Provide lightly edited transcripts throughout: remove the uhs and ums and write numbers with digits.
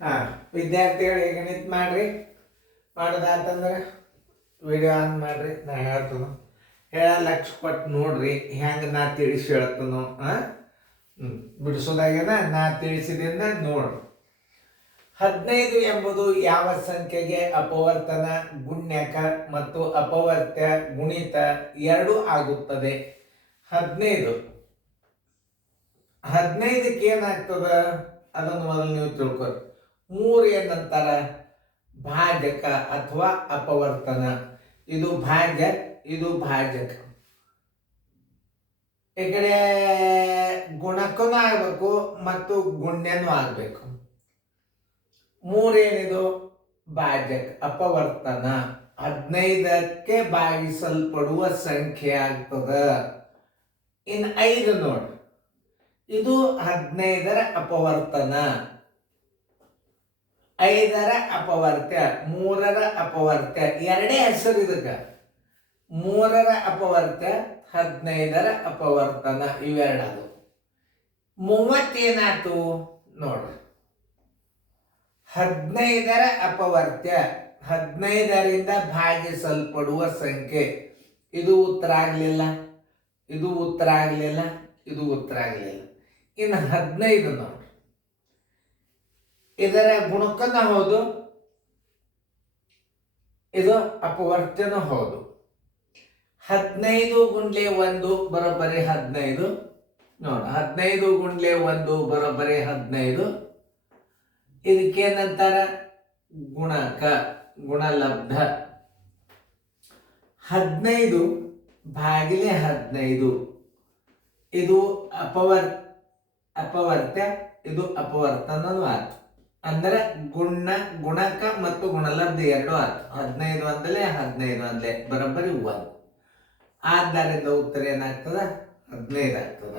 ಹಾಂ, ವಿದ್ಯಾರ್ಥಿಗಳು ಗಣಿತ ಮಾಡಿರಿ. ಮಾಡೋದಾತಂದ್ರೆ ವಿಡಿಯೋ ಆನ್ ಮಾಡಿರಿ, ನಾ ಹೇಳ್ತನು ಹೇಳ ಲಕ್ಷ ಕೊಟ್ಟು ನೋಡ್ರಿ ಹೆಂಗೆ ನಾ ತಿಳಿಸಿ ಹೇಳ್ತನು. ಬಿಡಿಸೋದಾಗ್ಯದ ನಾ ತಿಳಿಸಿದಿಂದ ನೋಡ್ರಿ. 15 ಎಂಬುದು ಯಾವ ಸಂಖ್ಯೆಗೆ ಅಪವರ್ತನ, ಗುಣ್ಯಕ ಮತ್ತು ಅಪವರ್ತ್ಯ ಗುಣಿತ ಎರಡೂ ಆಗುತ್ತದೆ? 15ಕ್ಕೆ ಏನಾಗ್ತದ ಅದನ್ನು ಮೊದಲು ನೀವು ತಿಳ್ಕೊರಿ. 3 ಏನಂತಾರ? ಭಾಜಕ ಅಥವಾ ಅಪವರ್ತನ. ಇದು ಭಾಜ್ಯ, ಇದು ಭಾಜಕ. ಈ ಕಡೆ ಗುಣಕನೂ ಆಗ್ಬೇಕು ಮತ್ತು ಗುಣ್ಯನೂ ಆಗ್ಬೇಕು. 3 ಏನಿದು? ಭಾಜಕ, ಅಪವರ್ತನ. 15ಕ್ಕೆ ಭಾಗಿಸಲ್ಪಡುವ ಸಂಖ್ಯೆ ಆಗ್ತದ. ಇನ್ನು 5 ನೋಡಿ, ಇದು 15ರ ಅಪವರ್ತನ, 5ರ ಅಪವರ್ತ್ಯ, 3ರ ಅಪವರ್ತ್ಯ. ಎರಡೇ ಹೆಸರು ಇದಕ್ಕೆ. 3ರ ಅಪವರ್ತ್ಯ, 15ರ ಅಪವರ್ತನ, ಇವೆರಡದು. 30 ಏನಾಯ್ತು ನೋಡ್ರಿ. 15ರ ಅಪವರ್ತ್ಯ, 15ರಿಂದ ಭಾಗಿಸಲ್ಪಡುವ ಸಂಖ್ಯೆ. ಇದು ಉತ್ತರ ಆಗಲಿಲ್ಲ, ಇದು ಉತ್ತರ ಆಗಲಿಲ್ಲ, ಇದು ಉತ್ತರ ಆಗಲಿಲ್ಲ. ಇನ್ನು 15 ನೋಡ್ರಿ. ಇದರ ಗುಣಕನೂ ಹೌದು, ಇದು ಅಪವರ್ತ್ಯನೂ ಹೌದು. 15 ಗುಂಡ್ಲೆ 1 ಬರೋಬ್ಬರಿ 15 ನೋಡ. 15 ಗುಂಡ್ಲೆ 1 ಬರೋಬ್ಬರಿ 15. ಇದಕ್ಕೇನಂತಾರ? ಗುಣಕ, ಗುಣಲಬ್ಧ. 15 ಭಾಗಿಲೆ 15. ಇದು ಅಪವರ್ತ್ಯ, ಇದು ಅಪವರ್ತನೂ ಆಯ್ತು. ಅಂದ್ರೆ ಗುಣಕ ಮತ್ತು ಗುಣಲಬ್ಧ ಎರಡು ಆಯ್ತು. 15 ಒಂದಲೇ 15 ಒಂದಲೇ ಬರೋಬ್ಬರಿ 1. ಆದ್ದರಿಂದ ಉತ್ತರ ಏನಾಗ್ತದ? 15 ಆಗ್ತದ.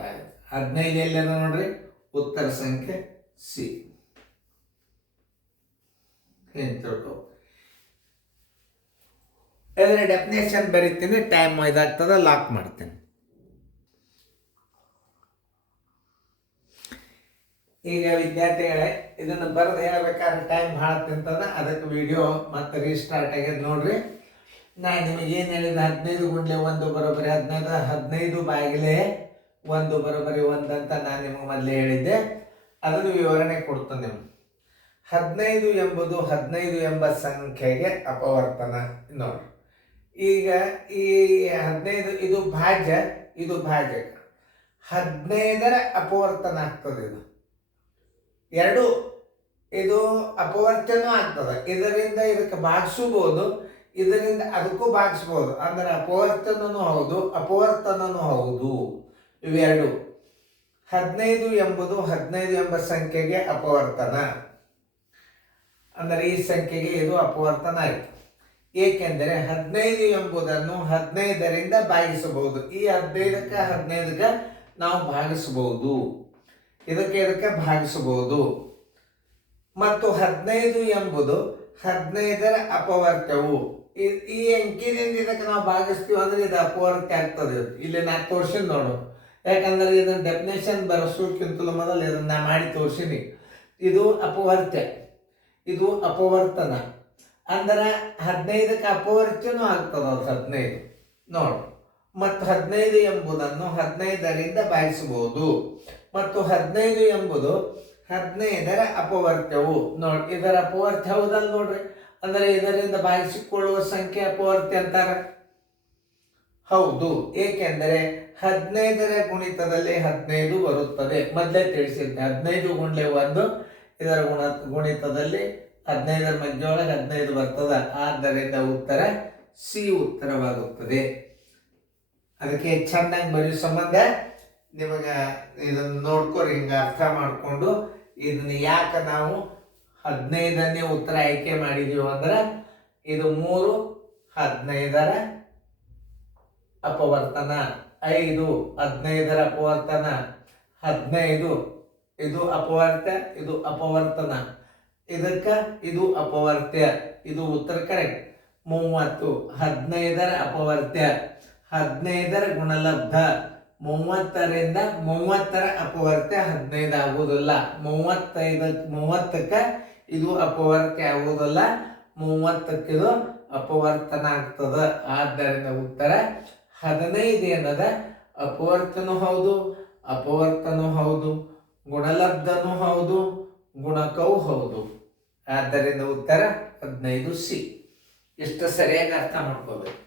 15 ಎಲ್ಲದ ನೋಡ್ರಿ, ಉತ್ತರ ಸಂಖ್ಯೆ ಸಿ. ಏನ್ ತಿಳ್ಕೊ. ಇದರ ಡೆಫಿನೇಷನ್ ಬರೀತೀನಿ, ಟೈಮ್ ಇದಾಗ್ತದ, ಲಾಕ್ ಮಾಡ್ತೀನಿ. ಈಗ ವಿದ್ಯಾರ್ಥಿಗಳೇ, ಇದನ್ನು ಬರೆದು ಹೇಳ್ಬೇಕಾದ್ರೆ ಟೈಮ್ ಭಾಳ ತಿಂತದ. ಅದಕ್ಕೆ ವಿಡಿಯೋ ಮತ್ತೆ ರೀಸ್ಟಾರ್ಟ್ ಆಗ್ಯದ ನೋಡ್ರಿ. ನಾನು ನಿಮಗೆ ಏನು ಹೇಳಿದೆ? 15 ಗುಂಡ್ಲೆ 1 ಬರೋಬ್ಬರಿ 15, 15 ಬಾಗಿಲೆ 1 ಬರೋಬ್ಬರಿ 1 ಅಂತ ನಾನು ನಿಮಗೆ ಮೊದಲೇ ಹೇಳಿದ್ದೆ. ಅದನ್ನು ವಿವರಣೆ ಕೊಡ್ತೇನೆ ನಿಮ್ಗೆ. 15 ಎಂಬುದು 15 ಎಂಬ ಸಂಖ್ಯೆಗೆ ಅಪವರ್ತನ ನೋಡ್ರಿ. ಈಗ ಈ 15 ಇದು ಭಾಜ್ಯ, ಇದು ಭಾಜಕ. 15ರ ಅಪವರ್ತನ ಆಗ್ತದೆ. ಇದು ಇದು ಅಪವರ್ತನೂ ಆಗ್ತದೆ. ಇದರಿಂದ ಇದಕ್ಕೆ ಭಾಗಿಸಬಹುದು, ಇದರಿಂದ ಅದಕ್ಕೂ ಭಾಗಿಸ್ಬೋದು. ಅಂದ್ರೆ ಅಪವರ್ತನೂ ಹೌದು, ಅಪವರ್ತನೂ ಹೌದು, ಇವೆರಡು. 15 ಎಂಬುದು 15 ಎಂಬ ಸಂಖ್ಯೆಗೆ ಅಪವರ್ತನ. ಅಂದರೆ ಈ ಸಂಖ್ಯೆಗೆ ಇದು ಅಪವರ್ತನ ಆಯಿತು. ಏಕೆಂದರೆ 15 ಎಂಬುದನ್ನು 15ರಿಂದ ಭಾಗಿಸಬಹುದು. ಈ 15ಕ್ಕೆ 15ಕ್ಕೆ ನಾವು ಭಾಗಿಸಬಹುದು, ಇದಕ್ಕೆ ಭಾಗಿಸಬಹುದು. ಮತ್ತು 15 ಎಂಬುದು 15ರ ಅಪವರ್ತ್ಯವು. ಈ ಅಂಕಿನಿಂದ ಇದಕ್ಕೆ ನಾವು ಭಾಗಿಸ್ತೀವಿ ಅಂದ್ರೆ ಇದು ಅಪವರ್ತ್ಯ ಆಗ್ತದೆ. ಇಲ್ಲಿ ನಾ ತೋರ್ಸಿನಿ ನೋಡು. ಯಾಕಂದ್ರೆ ಇದನ್ನ ಡೆಫಿನೇಷನ್ ಬರೆಸೋಕ್ಕಿಂತಲೂ ಮೊದಲು ಇದನ್ನ ಮಾಡಿ ತೋರ್ಸಿನಿ. ಇದು ಅಪವರ್ತ್ಯ, ಇದು ಅಪವರ್ತನ. ಅಂದ್ರೆ 15ಕ್ಕೆ ಅಪವರ್ತ್ಯನೂ ಆಗ್ತದ. 15 ನೋಡು. ಮತ್ತು 15 ಎಂಬುದನ್ನು 15ರಿಂದ ಭಾಗಿಸಬಹುದು. ಮತ್ತು 15 ಎಂಬುದು 15ರ ಅಪವರ್ತ್ಯವು. ನೋಡಿ, ಇದರ ಅಪವರ್ತ್ಯ ಹೌದಲ್ಲ ನೋಡ್ರಿ. ಅಂದ್ರೆ ಇದರಿಂದ ಭಾಗಿಸಿಕೊಳ್ಳುವ ಸಂಖ್ಯೆ ಅಪವರ್ತ್ಯ ಅಂತಾರ. ಹೌದು, ಏಕೆಂದರೆ 15ರ ಗುಣಿತದಲ್ಲಿ 15 ಬರುತ್ತದೆ. ಮೊದಲೇ ತಿಳಿಸಿದ್ದೆ, 15 ಗುಂಡ್ಲೆ 1 ಇದರ ಗುಣಿತದಲ್ಲಿ 15ರ ಮಧ್ಯೊಳಗೆ 15 ಬರ್ತದ. ಆದ್ದರಿಂದ ಉತ್ತರ ಸಿ ಉತ್ತರವಾಗುತ್ತದೆ. ಅದಕ್ಕೆ ಚೆನ್ನಾಗಿ ಬರೆಯೋ ಸಂಬಂಧ ನಿಮಗೆ ಇದನ್ನು ನೋಡ್ಕೊರಿ, ಹಿಂಗೆ ಅರ್ಥ ಮಾಡಿಕೊಂಡು ಇದನ್ನ ಯಾಕೆ ನಾವು 15ನೇ ಉತ್ತರ ಆಯ್ಕೆ ಮಾಡಿದೀವಿ ಅಂದ್ರೆ, ಇದು 3 15ರ ಅಪವರ್ತನ, 5 15ರ ಅಪವರ್ತನ, 15 ಇದು ಅಪವರ್ತ್ಯ, ಇದು ಅಪವರ್ತನ, ಇದಕ್ಕೆ ಇದು ಅಪವರ್ತ್ಯ, ಇದು ಉತ್ತರ ಕರೆಕ್ಟ್. 30 15ರ ಅಪವರ್ತ್ಯ, 15ರ ಗುಣಲಬ್ಧ. 30ರಿಂದ 30ರ ಅಪವರ್ತ್ಯ 15 ಆಗುವುದಿಲ್ಲ. 30ಕ್ಕೆ ಇದು ಅಪವರ್ತಿ ಆಗುವುದಲ್ಲ, 30ಕ್ಕಿದು ಅಪವರ್ತನ ಆಗ್ತದ. ಆದ್ದರಿಂದ ಉತ್ತರ 15 ಏನದ ಅಪವರ್ತನೂ ಹೌದು, ಅಪವರ್ತನೂ ಹೌದು, ಗುಣಲಬ್ಧನೂ ಹೌದು, ಗುಣಕವೂ ಹೌದು. ಆದ್ದರಿಂದ ಉತ್ತರ 15C. ಇಷ್ಟು ಸರಿಯಾಗಿ ಅರ್ಥ ಮಾಡ್ಕೋಬೇಕು.